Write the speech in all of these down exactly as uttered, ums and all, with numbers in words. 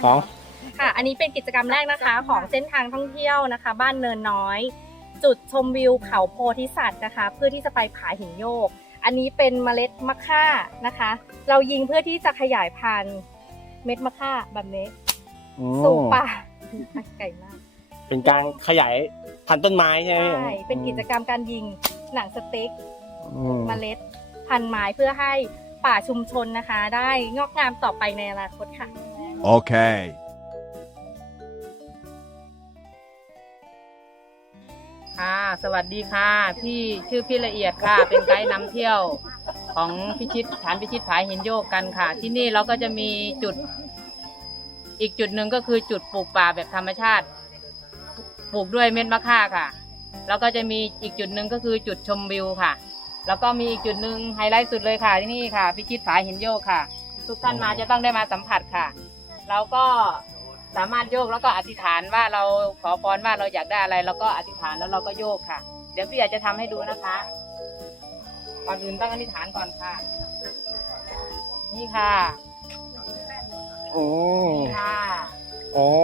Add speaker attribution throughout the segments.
Speaker 1: ของ
Speaker 2: ค่ะอันนี้เป็นกิจกรรมแรกนะคะของเส้นทางท่องเที่ยวนะคะบ้านเนินน้อย จุดชมวิวเขาโพธิสัตว์นะคะเพื่อที่จะไปผาหินโยกอันนี้เป็นเมล็ดมะค่านะคะเรายิงเพื่อที่จะขยายพันธุ์เม็ดมะค่าแบบนี้สู่ป่าไก่มาก
Speaker 1: เป็นการขยายพันธุ์ต้นไม้ใช่ไหม
Speaker 2: ใช่เป็นกิจกรรมการยิงหนังสติ๊กเมล็ดพันธุ์ไม้เพื่อให้ป่าชุมชนนะคะได้งอกงามต่อไปในอนาคตค่ะ
Speaker 3: โอเค
Speaker 4: ค่ะสวัสดีค่ะพี่ชื่อพี่ละเอียดค่ะเป็นไกด์นำเที่ยวของพิชิตฐานพิชิตผาหินโยกกันค่ะที่นี่เราก็จะมีจุดอีกจุดหนึ่งก็คือจุดปลูกป่าแบบธรรมชาติปลูกด้วยเม็ดมะค่าค่ะแล้วก็จะมีอีกจุดหนึ่งก็คือจุดชมวิวค่ะแล้วก็มีอีกจุดหนึ่งไฮไลท์สุดเลยค่ะที่นี่ค่ะพิชิตผาหินโยกค่ะทุกท่านมาจะต้องได้มาสัมผัสค่ะแล้วก็สามารถโยกแล้วก็อธิษฐานว่าเราขอพรว่าเราอยากได้อะไรเราก็อธิษฐานแล้วเราก็โยกค่ะเดี๋ยวพี่อยากจะทำให้ดูนะคะก่อนอื่นต้องอธิษฐานก่อนค่ะนี่ค่ะ
Speaker 1: โอ้
Speaker 4: นี่ค่ะ
Speaker 1: โอ้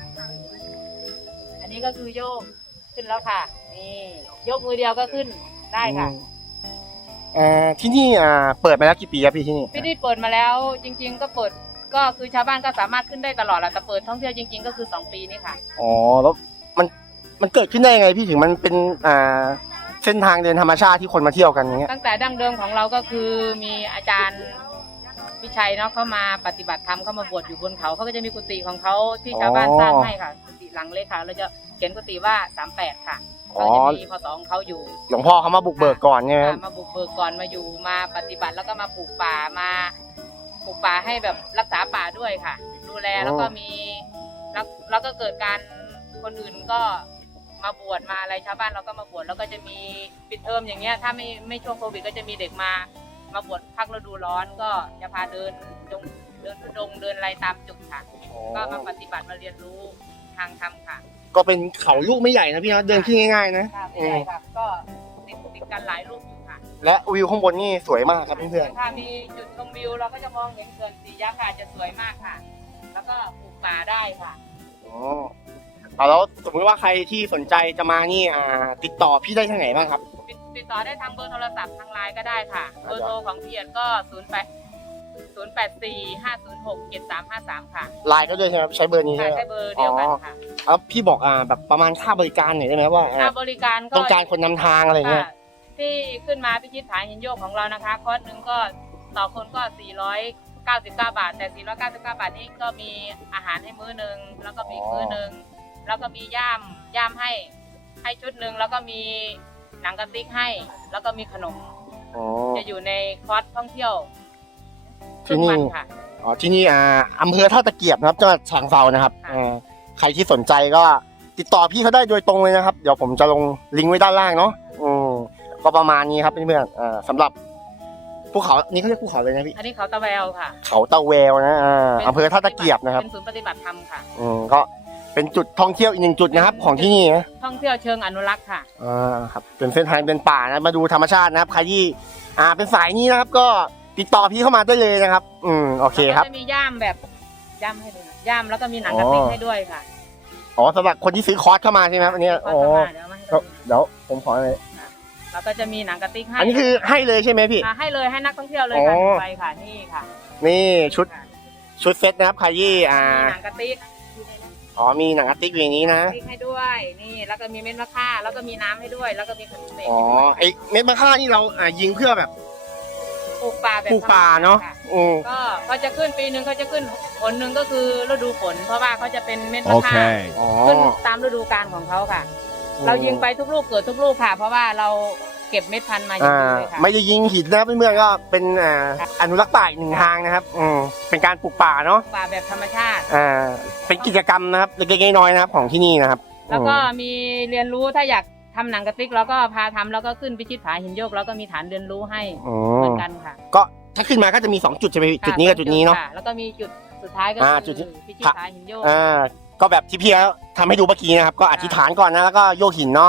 Speaker 4: อันนี้ก็คือโยกขึ้นแล้วค่ะนี่ยกมือเดียวก็ขึ้นได้ค่ะ
Speaker 1: อ่าที่นี่อ่าเปิดมาแล้วกี่ปีครับพี่ที่นี่
Speaker 4: พี่นี่เปิดมาแล้วจริงๆก็เปิดก็คือชาวบ้านก็สามารถขึ้นได้ตลอดแหละแต่เปิดท่องเที่ยวจริงๆก็คือสองปีนี่ค่ะ
Speaker 1: อ๋อแล้วมันมันเกิดขึ้นได้ยังไงพี่ถึงมันเป็นอ่าเส้นทางเดินธรรมชาติที่คนมาเที่ยวกันอย่างเงี้ย
Speaker 4: ตั้งแต่ดั้งเดิมของเราก็คือมีอาจารย์พิชัยเนาะเขามาปฏิบัติธรรมเขามาบวชอยู่บนเขาเขาก็จะมีกุฏิของเขาที่ชาวบ้านสร้างให้ค่ะกุฏิหลังเล็กค่ะเราจะเขียนกุฏิว่าสามแปดค่ะเขาจะมีพศของเขาอยู่
Speaker 1: หลวงพ่อเขามาบุกเบิกก่อนใช่ไหม
Speaker 4: มาบุกเบิกก่อนมาอยู่มาปฏิบัติแล้วก็มาปลูกป่ามาปลูกป่าให้แบบรักษาป่าด้วยค่ะดูแลแล้วก็มีแล้วแล้วก็เกิดการคนอื่นก็มาบวชมาอะไรชาวบ้านเราก็มาบวชแล้วก็จะมีปิดเทอมอย่างเงี้ยถ้าไม่ไม่ช่วงโควิดก็จะมีเด็กมามาบวชพักฤดูร้อนก็จะพาเดินดงเดินทุดงเดินอะไรตามจุดค่ะก็มาปฏิบัติมาเรียนรู้ทางธรรมค่ะ
Speaker 1: ก็เป็นเขาลูกไม่ใหญ่นะพี่นะเดินขึ้นง่ายๆนะ
Speaker 4: ไม่ใหญ่ค่ะก็ติดติดกันหลายลูกอยู่ค่ะ
Speaker 1: และวิวข้างบนนี่สวยมากครับเพื่อน
Speaker 4: ๆค่ะมีจุดชมวิวเราก็จะมองเห็นเขื่อนสียักษ์ค่ะจะสวยมากค่ะแล้วก็ปลูกป่าได้ค่ะ
Speaker 1: อ๋อเอาแล้วสมมติว่าใครที่สนใจจะมานี่อ่าติดต่อพี่ได้ทางไหนบ้างครับ
Speaker 4: ติดต่อได้ทางเบอร์โทรศัพท์ทางไลน์ก็ได้ค่ะเบอร์โทรของพี่เอียดก็ศูนย์แปดศูนย์แปดสี่ห้าศูนย์หกเจ็ดสามห้าสามค่ะ
Speaker 1: ไลน์ก็ด้วยใช่ไหมใช้เบอร์นี้ใช่ไหม
Speaker 4: ใช้เบอร์เดียวกันค่ะ
Speaker 1: แล้วพี่บอกอ่าแบบประมาณค่าบริการหน่อยได้ไหมว่า
Speaker 4: ค่าบริการก็
Speaker 1: ต้องการคนนำทางอะไรเงี้ย
Speaker 4: ที่ขึ้นมาพิชิตผาหินโยกของเรานะคะคอร์สหนึ่งก็ต่อคนก็สี่ร้อยเก้าสิบเก้าบาทแต่สี่ร้อยเก้าสิบเก้าบาทนี้ก็มีอาหารให้มื้อนึงแล้วก็มีมื้อนึงแล้วก็มีย่ามย่ามให้ให้ชุดหนึ่งแล้วก็มีหนังกระติกให้แล้วก็มีขนมจะอยู่ในคอร์สท่องเที่ยว
Speaker 1: ที่นี่ค่ะอ๋อที่นี่อ่าอำเภอท่าตะเกียบนะครับจังหวัดฉะเชิงเทรานะครับใครที่สนใจก็ติดต่อพี่เขาได้โดยตรงเลยนะครับเดี๋ยวผมจะลงลิงก์ไว้ด้านล่างเนาะอืมก็ประมาณนี้ครับเพื่อนๆอ่าสำหรับภูเขานี่เขาเรียกภูเขาเลยนะพี่
Speaker 4: อันนี้เขาตะแววค่ะ
Speaker 1: เขาตะแววนะอ่าอำเภอท่าตะเกียบนะครับ
Speaker 4: เป็นศูนย์ปฏิบัติธรรมค่ะ
Speaker 1: อืมก็เป็นจุดท่องเที่ยวอีกหนึ่งจุดนะครับของที่นี่นะ
Speaker 4: ท่องเที่ยวเชิงอนุรักษ์ค่ะ
Speaker 1: อ่าครับเป็นเส้นทางเดินป่านะมาดูธรรมชาตินะครับใครที่อ่าเป็นสายนี้นะครับก็ติดต่อพี่เข้ามาได้เลยนะครับอืมโอเคครับ
Speaker 4: จะมีย่ามแบบย่ามให้ดูนะย่ามแล้วก็มีหนังกระติกให้ด้วยค่ะ
Speaker 1: อ๋อสำหรับคนที่ซื้อคอร์สเข้ามาใช่ไหมครับอันนี้อ๋อเดี๋ยวผมขอเลย
Speaker 4: แล้วก็จะมีหนังกระติกให้
Speaker 1: อันนี้คือให้เลยใช่ไหมพี่
Speaker 4: ให้เลยให้นักท่องเที่ยวเลยค่ะไปค่ะนี่ค่ะ
Speaker 1: นี่ชุดชุดเซ็ตนะครับใครที่อ่า
Speaker 4: หนังกระติก
Speaker 1: อ๋อมีหนังกระติกอย่างนี้นะ
Speaker 4: ให้ด้วยนี่แล้วก็มีเม็ดมะค่าแล้วก็มีน้ำให้ด้วยแล้วก็มีขนมเด็ก
Speaker 1: อ๋อไอเม็ดมะค่านี่เราอ่ายิงเพื่อแบบ
Speaker 4: ปลูกป่าแบบ
Speaker 1: ปลูกป่าเนาะ
Speaker 4: ก็เขาจะขึ้นปีหนึ่งเขาจะขึ้นผลหนึ่งก็คือฤดูฝนเพราะว่าเขาจะเป็นเม็ดมะค่าขึ้นตามฤดูกาลของเขาค่ะเรายิงไปทุกลูกเกิดทุกลูกค่ะเพราะว่าเราเก็บเม็ดพันธุ์มาอย่างดีเลยค่ะ
Speaker 1: ไม่ได้ยิงหินนะเพื่อนๆก็เป็นอ่าอนุรักษ์ป่าอีกหนึ่งทางนะครับอืมเป็นการปลูกป่าเนาะ
Speaker 4: ป่าแบบธรรมชาติ
Speaker 1: อ่าเป็นกิจกรรมนะครับเล็กๆน้อยๆนะครับของที่นี่นะครับ
Speaker 4: แล้วก็มีเรียนรู้ถ้าอยากทำหนังกระติกแล้วก็พาทำแล้วก็ขึ้นพิชิตผาหินโยกแล้วก็มีฐานเรียนรู้ให้เหมือนกันค่ะ
Speaker 1: ก็ถ้าขึ้นมาก็จะมีสองจุดใช่ไหมจุดนี้กับจุดนี้เนาะ
Speaker 4: แล้วก็มีจุดสุดท้ายก็คือพิชิตผาหินโยก
Speaker 1: อ่าก็แบบที่พี่ทำให้ดูเมื่อกี้นะครับก็อธิษฐานก่อนนะแล้วก็โยกหินเนาะ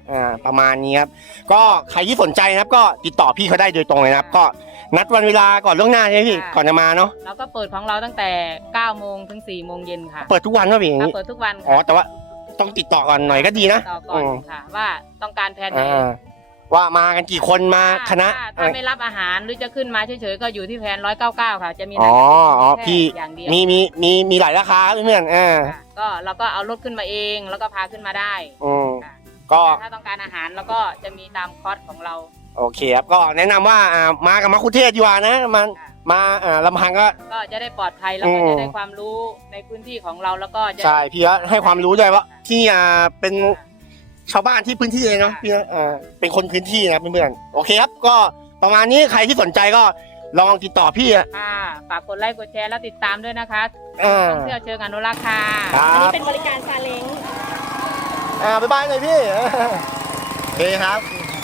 Speaker 1: อ่าประมาณนี้ครับก็ใครที่สนใจนะครับก็ติดต่อพี่เขาได้โดยตรงเลยนะครับก็นัดวันเวลาก่อนล่วงหน้าใช่ไหมพี่ก่อนจะมาเนาะ
Speaker 4: เราก็เปิดของเราตั้งแต่เก้าโมงถึงสี่โมงเย็นค่ะ
Speaker 1: เปิดทุกวันป่ะพี่อย่าง
Speaker 4: ค่ะ
Speaker 1: นี้
Speaker 4: เปิดทุกวัน
Speaker 1: อ๋อ
Speaker 4: ค่ะ
Speaker 1: แต่ว่าต้องติดต่อก่อนหน่อยก็ดีนะ
Speaker 4: ต่อก่อนค่ะ ว่าต้องการแพนไหน
Speaker 1: อ่าว่ามากันกี่คนมาคณะ
Speaker 4: ถ้าถ้าไม่รับอาหารหรือจะขึ้นมาเฉยๆก็อยู่ที่แพนร้อยเก้าเก้าค่ะ จะมี
Speaker 1: อ๋ออ๋อ
Speaker 4: แค่
Speaker 1: พี่
Speaker 4: อย่างเดียว
Speaker 1: มีมีมีมีหลายราคาเพื่อนๆอ่า
Speaker 4: ค่ะก็เราก็เอารถขึ้นมาเองแล้วก็พาขึ้นมาได้
Speaker 1: อืม
Speaker 4: ค่ะ
Speaker 1: ก็
Speaker 4: แต่ถ้าต้องการอาหารแล้วก็จะมีตามคอร์สของเรา
Speaker 1: โอเคครับก็แนะนำว่าอ่ามากับมะคุเทศดีกว่านะมา
Speaker 4: ค่ะ
Speaker 1: มาอ่าลำพังก็
Speaker 4: ก็จะได้ปลอดภัยแล้วก็
Speaker 1: อืม
Speaker 4: จะได้ความรู้ในพื้นที่ของเราแล้วก็จะ
Speaker 1: ใช่พี่ก็ให้ความรู้ด้วยว่าที่อ่าเป็นชาวบ้านที่พื้นที่เลยเนาะพี่ก็อ่าเป็นคนพื้นที่นะเพื่อนๆโอเคครับก็ประมาณนี้ใครที่สนใจก็ลองติดต่อพี่อ่ะ
Speaker 4: ค่ะฝากกดไลค์กดแชร์แล้วติดตามด้วยนะคะ
Speaker 1: อ่า
Speaker 4: ท่องเที่ยวเชิงอนุรักษ์ค่ะ
Speaker 1: ครั
Speaker 2: อันนี้
Speaker 1: บ
Speaker 2: เป็นบริการซาเล้ง
Speaker 1: อ่าบ๊ายบายหน่อยพี่ โอเคครับ